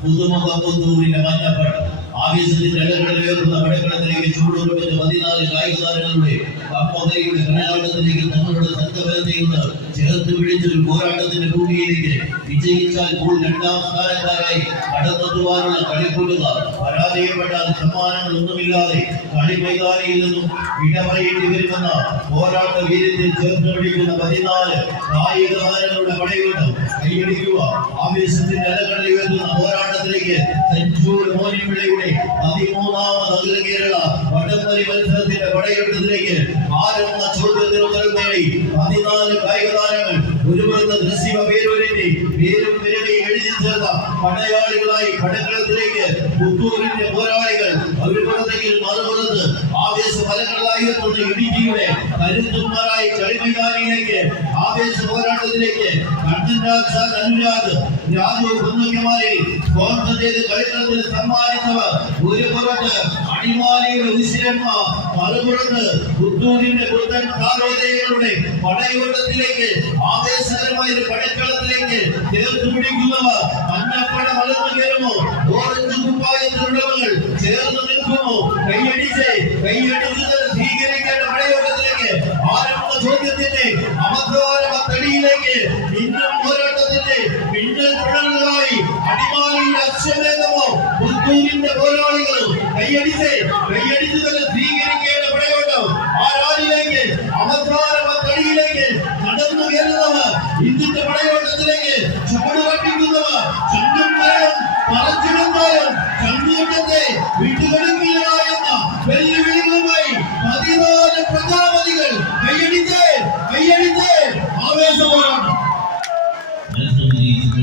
പുതുമുഖത്തൂരിന്റെ മഞ്ഞപ്പട ആവേശത്തിന്റെ ഇടകളിലേറുന്ന പടക്കളത്തിലേക്ക് ചൂടുറപ്പിച്ച 14 കായിക താരങ്ങളുടെ കപ്പതയുടെ കനകാട്ടത്തിലേക്ക് തങ്ങളുടെ സംഘബലത്തിൽ ചേർത്ത് പിടിച്ചൊരു പോരാട്ടത്തിന്റെ ഭൂമിയിലേക്ക് വിജയിച്ചാൽ ഇപ്പോൾ 2ാം സ്ഥാനക്കാരായി കടന്നെത്തുവാനുള്ള കളിക്കൂട്ടുകാർ പരാജയപ്പെട്ടാൽ സമ്മാനങ്ങളൊന്നുമില്ലാതെ കളി മൈതാനിയിൽ നിന്നും ഇടപറയേണ്ടി വരുമെന്ന പോരാട്ട വീര്യത്തിൽ ചേർത്ത് പിടിക്കുന്ന 14 കായിക താരങ്ങളുടെ പടയോട്ടം കൈയടിക്കുക. ആവേശത്തിന്റെ ഇടകളിൽ ഉയർത്തുന്ന പോരാട്ടത്തിലേക്ക് സെഞ്ചൂർ മോനിപ്പിള്ളയുടെ 13ാമത് അഖില കേരള വടംവലി മത്സരത്തിന്റെ പടയോട്ടത്തിലേക്ക് ആരെന്ന ചോദ്യത്തിന് ഉത്തരം നേടി 14 കായിക താരങ്ങൾ ഒരുപുറത്ത് നസീബ പേരൂരിന്റെ പേരും പെരുമയും എഴുതി ചേർത്ത പടയാളികളായി പടക്കളത്തിലേക്ക് പുത്തൂരിന്റെ പോരാളികൾ ഒരു പുറത്തേക്ക് മറുപുറത്ത് ആവേശ ഫലങ്ങളായി എത്തുന്ന ഇടുക്കിയുടെ കരുത്തുമാരായി കളിമൈതാനിയിലേക്ക് ആവേശ പോരാട്ടത്തിലേക്ക് അനുരാഗ് രാജു കുന്നുകമാരി സ്പോൺസർ ചെയ്ത് കളിക്കളത്തിൽ സമ്മാനിച്ചവർ ഒരു പുറത്ത് അടിമാലിയുടെ ഉശിരന്മാർ മറുപുറത്ത് പുത്തൂരിന്റെ പുത്തൻ താരോദയങ്ങളുടെ പടയോട്ടത്തിലേക്ക് ആവേശകരമായ ഒരു പടക്കളത്തിലേക്ക് ചേർത്ത് പിടിക്കുന്നവർ മഞ്ഞപ്പട വളർന്നു കയറുമോ ഓറഞ്ച് കുപ്പായത്തിലുള്ളവർ ചേർന്ന് നിൽക്കുമോ കൈയടിച്ച് സ്വീകരിക്കേണ്ട പടയോട്ടത്തിലേക്ക് ആരംഭ ചോദ്യത്തിന്റെ അവസാന പത്തടിയിലേക്ക് ഇന്നും പോരാട്ടത്തിന്റെ മിന്നൽ പിഴലുകളായി അടിമാലിയുടെ അശ്വമേധമോ പുത്തൂരിന്റെ പോരാളികളും കൈയടിച്ച് തന്നെ